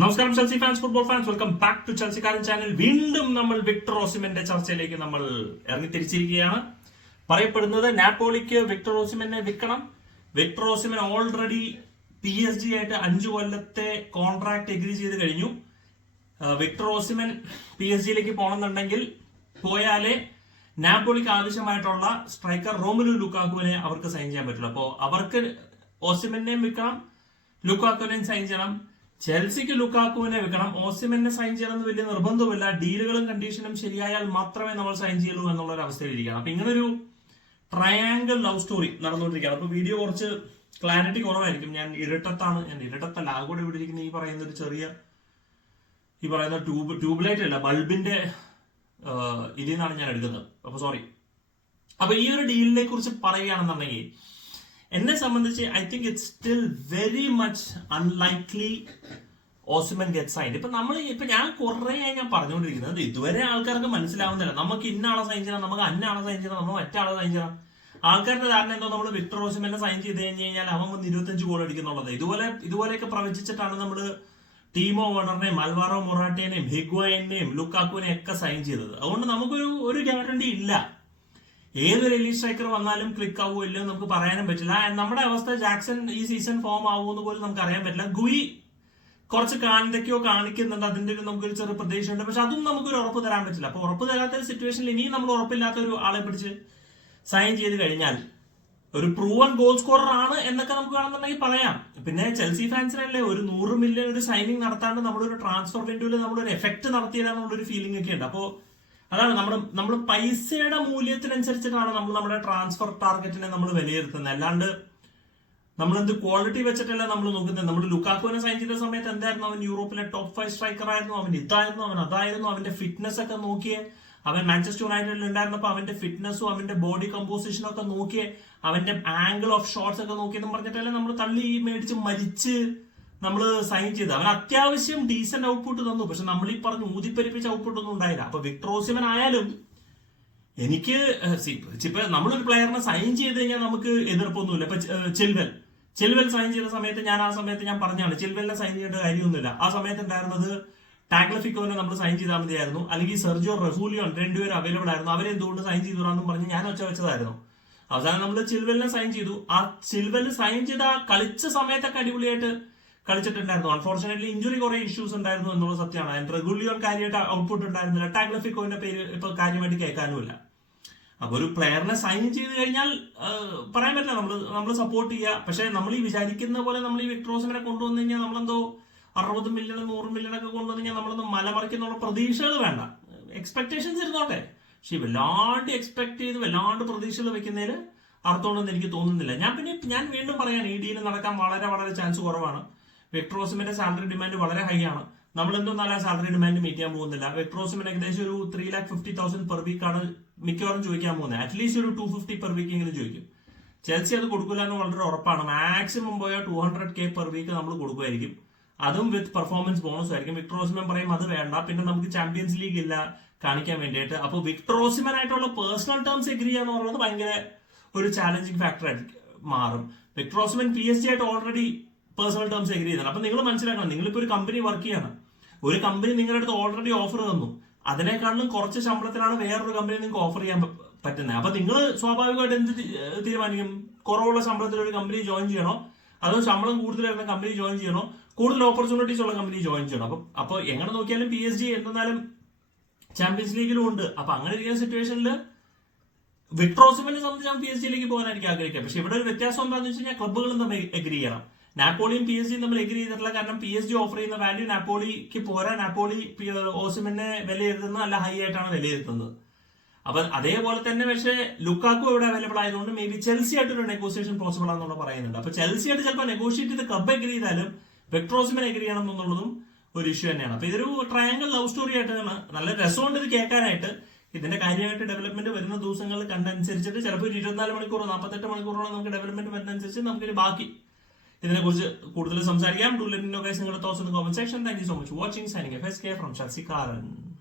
നമസ്കാരം Chelsea fans football fans welcome back to ചെൽസിക്കാരൻ channel വീണ്ടും നമ്മൾ വിക്ടർ ഓസിമന്റെ ചർച്ചയിലേക്ക് നമ്മൾ ഇറങ്ങി തിരിച്ചിരിക്കുകയാണ്. പറയപ്പെടുന്നത് നാപ്പോളിക്ക് വിക്ടർ ഓസിമനെ വിൽക്കണം. Victor Osimhen already P S G ആയിട്ട് അഞ്ചു കൊല്ലത്തെ കോൺട്രാക്ട് എഗ്രി ചെയ്ത് കഴിഞ്ഞു. വിക്ടർ ഓസിമൻ പി എസ് ജിയിലേക്ക് പോകണമെന്നുണ്ടെങ്കിൽ പോയാലേ നാപ്പോളിക്ക് ആവശ്യമായിട്ടുള്ള സ്ട്രൈക്കർ റോമുലു ലുക്കാക്കുവിനെ അവർക്ക് സൈൻ ചെയ്യാൻ പറ്റുള്ളൂ. അപ്പോൾ അവർക്ക് ഓസിമനെയും വിൽക്കണം ലുക്കാക്കുവിനെയും സൈൻ ചെയ്യണം. ചെൽസിക്ക് ലുക്കാക്കുവിനെ വിൽക്കണം ഓസിമെന്നെ സൈൻ ചെയ്യണമെന്ന് വലിയ നിർബന്ധമില്ല ഡീലുകളും കണ്ടീഷനും ശരിയായാൽ മാത്രമേ നമ്മൾ സൈൻ ചെയ്യുള്ളൂ എന്നുള്ള ഒരു അവസ്ഥയിലിരിക്കുകയാണ്. അപ്പൊ ഇങ്ങനൊരു ട്രയാങ്കിൾ ലവ് സ്റ്റോറി നടന്നുകൊണ്ടിരിക്കുകയാണ്. അപ്പൊ വീഡിയോ കുറച്ച് ക്ലാരിറ്റി കുറവായിരിക്കും. ഞാൻ ഇരട്ടത്താണ്. ഞാൻ ഇരട്ടത്തല്ല. ആ കൂടെ ഇവിടെ ഇരിക്കുന്ന ഈ പറയുന്ന ഒരു ചെറിയ ഈ പറയുന്ന ട്യൂബ് ട്യൂബ് ലൈറ്റ് അല്ല ബൾബിന്റെ ഇതിൽ നിന്നാണ് ഞാൻ എടുക്കുന്നത്. അപ്പൊ സോറി അപ്പൊ ഈ ഒരു ഡീലിനെ കുറിച്ച് പറയുകയാണെന്നുണ്ടെങ്കിൽ എന്നെ സംബന്ധിച്ച് I think it's still very much unlikely Osimhen get sign ഇപ്പൊ നമ്മൾ ഇപ്പൊ ഞാൻ കുറെ ഞാൻ പറഞ്ഞുകൊണ്ടിരിക്കുന്നത്. ഇതുവരെ ആൾക്കാർക്ക് മനസ്സിലാവുന്നില്ല. നമുക്ക് ഇന്ന ആളെ സൈൻ ചെയ്യണം നമുക്ക് അന്ന ആളെ സൈൻ ചെയ്യണം നമ്മൾ മറ്റാളെ സൈൻ ചെയ്യണം. ആൾക്കാരുടെ ധാരണ എന്തോ നമ്മൾ വിക്ടർ ഓസിമനെ സൈൻ ചെയ്ത് കഴിഞ്ഞ് കഴിഞ്ഞാൽ അവൻ വന്ന് ഇരുപത്തഞ്ച് ഗോൾ അടിക്കുന്നുള്ളത്. ഇതുപോലെ ഇതുപോലെയൊക്കെ പ്രവചിച്ചിട്ടാണ് നമ്മൾ ടീമോ ഓണറിനെയും അൽവാറോ മൊറാട്ടേനെയും ഹിഗ്വയനെയും ലുക്കാക്കുവിനെയും ഒക്കെ സൈൻ ചെയ്തത്. അതുകൊണ്ട് നമുക്കൊരു ഒരു ഗ്യാരണ്ടി ഇല്ല. ഏതൊരു റിലീസ് സ്ട്രൈക്കർ വന്നാലും ക്ലിക്ക് ആവുമോ ഇല്ലയോ നമുക്ക് പറയാനും പറ്റില്ല. നമ്മുടെ അവസ്ഥ ജാക്സൺ ഈ സീസൺ ഫോം ആവുമെന്ന് പോലും നമുക്ക് അറിയാൻ പറ്റില്ല. ഗുയി കുറച്ച് കാണിതയ്ക്കോ കാണിക്കുന്നുണ്ട്. അതിന്റെ ഒരു നമുക്കൊരു ചെറിയ പ്രതീക്ഷയുണ്ട്. പക്ഷെ അതും നമുക്കൊരു ഉറപ്പ് തരാൻ പറ്റില്ല. അപ്പൊ ഉറപ്പ് തരാത്ത ഒരു സിറ്റുവേഷനിൽ ഇനിയും നമ്മൾ ഉറപ്പില്ലാത്ത ഒരു ആളെ പിടിച്ച് സൈൻ ചെയ്ത് കഴിഞ്ഞാൽ ഒരു പ്രൂവൺ ഗോൾ സ്കോറർ ആണ് എന്നൊക്കെ നമുക്ക് വേണമെന്നുണ്ടെങ്കിൽ പറയാം. പിന്നെ ചെൽസി ഫാൻസിനല്ലേ ഒരു നൂറ് മില്യൺ ഒരു സൈനിങ് നടത്താണ്ട് നമ്മളൊരു ട്രാൻസ്ഫർ വിൻഡോയിൽ നമ്മളൊരു എഫക്ട് നടത്തിയാലുള്ളൊരു ഫീലിംഗ് ഒക്കെ ഉണ്ട്. അപ്പോൾ അതാണ് നമ്മൾ നമ്മൾ പൈസയുടെ മൂല്യത്തിനനുസരിച്ചിട്ടാണ് നമ്മൾ നമ്മുടെ ട്രാൻസ്ഫർ ടാർഗറ്റിനെ നമ്മൾ വിലയിരുത്തുന്നത്. അല്ലാണ്ട് നമ്മൾ എന്ത് ക്വാളിറ്റി വെച്ചിട്ടല്ല നമ്മൾ നോക്കുന്നത്? നമ്മൾ ലുക്കാക്കുവിനെ സൈൻ ചെയ്ത സമയത്ത് എന്തായിരുന്നു? അവൻ യൂറോപ്പിലെ ടോപ്പ് ഫൈവ് സ്ട്രൈക്കർ ആയിരുന്നു. അവൻ ഇതായിരുന്നു അവൻ അതായിരുന്നു അവന്റെ ഫിറ്റ്നസ് ഒക്കെ നോക്കിയേ. അവൻ മാഞ്ചസ്റ്റർ യുണൈറ്റഡിൽ ഉണ്ടായിരുന്നപ്പോൾ അവന്റെ ഫിറ്റ്നസ്സും അവന്റെ ബോഡി കമ്പോസിഷനും ഒക്കെ നോക്കിയേ. അവന്റെ ആംഗിൾ ഓഫ് ഷോട്ട്സ് ഒക്കെ നോക്കിയെന്ന് പറഞ്ഞിട്ടല്ലേ നമ്മൾ തള്ളി മേടിച്ച് മരിച്ച് നമ്മൾ സൈൻ ചെയ്ത്. അവൻ അത്യാവശ്യം ഡീസന്റ് ഔട്ട്പുട്ട് തന്നു. പക്ഷെ നമ്മൾ ഈ പറഞ്ഞ് ഊതിപ്പരിപ്പിച്ച ഔട്ട്പുട്ട് ഒന്നും ഉണ്ടായില്ല. അപ്പൊ വിക്ട്രോസിമൻ ആയാലും എനിക്ക് നമ്മളൊരു പ്ലെയറിനെ സൈൻ ചെയ്ത് കഴിഞ്ഞാൽ നമുക്ക് എതിർപ്പൊന്നുമില്ല. ഇപ്പൊ ചെൽവൽ. ചെൽവൽ സൈൻ ചെയ്ത സമയത്ത് ഞാൻ ആ സമയത്ത് ഞാൻ പറഞ്ഞാണ് ചെൽവലിനെ സൈൻ ചെയ്യേണ്ട കാര്യമൊന്നുമില്ല. ആ സമയത്ത് ഉണ്ടായിരുന്നത് ടാഗ്ലഫിക്കോനെ നമ്മൾ സൈൻ ചെയ്താൽ മതിയായിരുന്നു. അല്ലെങ്കിൽ സെർജിയോ റഹൂലിയോ രണ്ടുപേരും അവൈലബിൾ ആയിരുന്നു. അവരെ എന്തുകൊണ്ട് സൈൻ ചെയ്തുകൂടാന്നും പറഞ്ഞ് ഞാൻ ഒച്ച വെച്ചതായിരുന്നു. അവസാനം നമ്മൾ ചിൽവെലിനെ സൈൻ ചെയ്തു. ആ ചിൽവെൽ സൈൻ ചെയ്ത കളിച്ച സമയത്തൊക്കെ അടിപൊളിയായിട്ട് കളിച്ചിട്ടുണ്ടായിരുന്നു. അൺഫോർച്ചുനേറ്റ്ലി ഇഞ്ചുറി കുറെ ഇഷ്യൂസ് ഉണ്ടായിരുന്നു എന്നുള്ള സത്യമാണ്. അതിന് റെഗുലിയോൺ കാര്യമായിട്ട് ഔട്ട്പുട്ട് ഉണ്ടായിരുന്നില്ല. ടാഗ്ലഫിക്കോന്റെ പേര് ഇപ്പൊ കാര്യമായിട്ട് കേൾക്കാനുമില്ല. അപ്പൊ ഒരു പ്ലെയറിനെ സൈൻ ചെയ്ത് കഴിഞ്ഞാൽ പറയാൻ പറ്റില്ല. നമ്മൾ നമ്മൾ സപ്പോർട്ട് ചെയ്യുക പക്ഷെ നമ്മൾ ഈ വിചാരിക്കുന്ന പോലെ നമ്മൾ ഈ വിക്ട്രോസിനെ കൊണ്ടുവന്നു കഴിഞ്ഞാൽ നമ്മളെന്തോ അറുപത് മില്യൺ നൂറ് മില്യൺ ഒക്കെ കൊണ്ടുവന്നു കഴിഞ്ഞാൽ നമ്മളൊന്ന് മലമറിക്കുന്നുള്ള പ്രതീക്ഷകൾ വേണ്ട. എക്സ്പെക്ടേഷൻസ് ഇരുന്നോട്ടെ. പക്ഷെ വല്ലാണ്ട് എക്സ്പെക്ട് ചെയ്ത് വല്ലാണ്ട് പ്രതീക്ഷകൾ വെക്കുന്നതിൽ അർത്ഥമുണ്ടെന്ന് എനിക്ക് തോന്നുന്നില്ല. ഞാൻ പിന്നെ ഞാൻ വീണ്ടും പറയാണ് ഇ ഡിയിൽ നടക്കാൻ വളരെ വളരെ ചാൻസ് കുറവാണ്. വിക്ട്രോസിമിന്റെ സാലറി ഡിമാൻഡ് വളരെ ഹൈ ആണ്. നമ്മൾ എന്തും നല്ല സാലറി ഡിമാൻഡ് മീറ്റ് ചെയ്യാൻ പോകുന്നില്ല. വെക്ട്രോസിമിന് ഏകദേശം ഒരു three lakh fifty thousand per week ആണ് മിക്കവാറും ചോദിക്കാൻ പോകുന്നത്. അറ്റ്ലീസ്റ്റ് ഒരു ടു ഫിഫ്റ്റി പെർ വീക്ക് എങ്കിലും ചോദിക്കും. ചെൽസി അത് കൊടുക്കില്ല എന്ന് വളരെ ഉറപ്പാണ്. മാക്സിമം പോയാൽ two hundred K per week നമ്മൾ കൊടുക്കുമായിരിക്കും. അതും വിത്ത് പെർഫോമൻസ് ബോണസ് ആയിരിക്കും. വിക്ട്രോസിമൻ പറയും അത് വേണ്ട. പിന്നെ നമുക്ക് ചാമ്പ്യൻസ് ലീഗ് ഇല്ല കാണിക്കാൻ വേണ്ടിയിട്ട്. അപ്പോൾ വിക്ട്രോസിമൻ ആയിട്ടുള്ള പേഴ്സണൽ ടേംസ് എഗ്രി ചെയ്യാന്ന് പറയുന്നത് ഭയങ്കര ഒരു ചാലഞ്ചിങ് ഫാക്ടർ മാറും. Victor Osimhen P S G ആയിട്ട് ഓൾറെഡി പേഴ്സണൽ ടേംസ് എഗ്രി ചെയ്താൽ അപ്പൊ നിങ്ങൾ മനസ്സിലാക്കണം നിങ്ങളിപ്പോ ഒരു കമ്പനി വർക്ക് ചെയ്യാണ്. ഒരു കമ്പനി നിങ്ങളുടെ അടുത്ത് ഓൾറെഡി ഓഫർ തന്നു. അതിനേക്കാളും കുറച്ച് ശമ്പളത്തിലാണ് വേറൊരു കമ്പനി നിങ്ങൾക്ക് ഓഫർ ചെയ്യാൻ പറ്റുന്നത്. അപ്പൊ നിങ്ങൾ സ്വാഭാവികമായിട്ട് എന്ത് തീരുമാനിക്കും? കുറവുള്ള ശമ്പളത്തിൽ ഒരു കമ്പനി ജോയിൻ ചെയ്യണോ? അതോ ശമ്പളം കൂടുതൽ വരുന്ന കമ്പനി ജോയിൻ ചെയ്യണോ? കൂടുതൽ ഓപ്പർച്യൂണിറ്റീസ് ഉള്ള കമ്പനി ജോയിൻ ചെയ്യണം? അപ്പൊ അപ്പൊ എങ്ങനെ നോക്കിയാലും പി എസ് ജി എന്തെന്നാലും ചാമ്പ്യൻസ് ലീഗിലും ഉണ്ട്. അപ്പൊ അങ്ങനെ ഇരിക്കുന്ന സിറ്റുവേഷനിൽ വിക്ട്രോസിമിനെ സംബന്ധിച്ച് പി എസ് ജിയിലേക്ക് പോകാനായിരിക്കും ആഗ്രഹിക്കുക. പക്ഷെ ഇവിടെ ഒരു വ്യത്യാസം എന്താണെന്ന് വെച്ച് കഴിഞ്ഞാൽ ക്ലബ്ബുകളും തമ്മിൽ എഗ്രി ചെയ്യണം. നാപ്പോളിയും പി എസ് ജിയും തമ്മിൽ എഗ്രി ചെയ്തിട്ടുള്ള കാരണം പി എസ് ജി ഓഫർ ചെയ്യുന്ന വാല്യൂ നാപ്പോളിക്ക് പോരാ. നാപ്പോളി ഓസിമിനെ വിലയിരുത്തുന്നത് അല്ല ഹൈ ആയിട്ടാണ് വിലയിരുത്തുന്നത്. അപ്പൊ അതേപോലെ തന്നെ പക്ഷേ ലുക്കാക്കോ ഇവിടെ അവൈലബിൾ ആയതുകൊണ്ട് മേ ബി ചെൽസി ആയിട്ട് ഒരു നെഗോസിയേഷൻ പോസിബിൾ ആണെന്നുള്ള പറയുന്നുണ്ട്. അപ്പൊ ചെൽസി ആയിട്ട് ചിലപ്പോൾ നെഗോഷിയേറ്റ് ചെയ്ത് ക്ലബ് എഗ്രി ചെയ്താലും വെക്ട്രോസിമിനെ എഗ്രി ചെയ്യണം എന്നുള്ളതും ഒരു ഇഷ്യൂ തന്നെയാണ്. അപ്പൊ ഇതൊരു ട്രയാങ്കിൾ ലവ് സ്റ്റോറി ആയിട്ടാണ് നല്ല രസമുണ്ട് ഇത് കേൾക്കാനായിട്ട്. ഇതിന്റെ കാര്യമായിട്ട് ഡെവലപ്മെന്റ് വരുന്ന ദിവസങ്ങൾ കണ്ടനുസരിച്ചിട്ട് ചിലപ്പോൾ ഒരു ഇരുപത്തിനാല് മണിക്കൂറോ നാൽപ്പത്തെട്ട് മണിക്കൂറോളം നമുക്ക് ഡെവലപ്മെന്റ് വരുന്നതനുസരിച്ച് നമുക്കൊരു ബാക്കി ഇതിനെക്കുറിച്ച് കൂടുതൽ സംസാരിക്കാം. ഡു ലെറ്റ് നിങ്ങളുടെ thoughts comment section thank you so much watching signing F S K from ഷർസിക്കാരൻ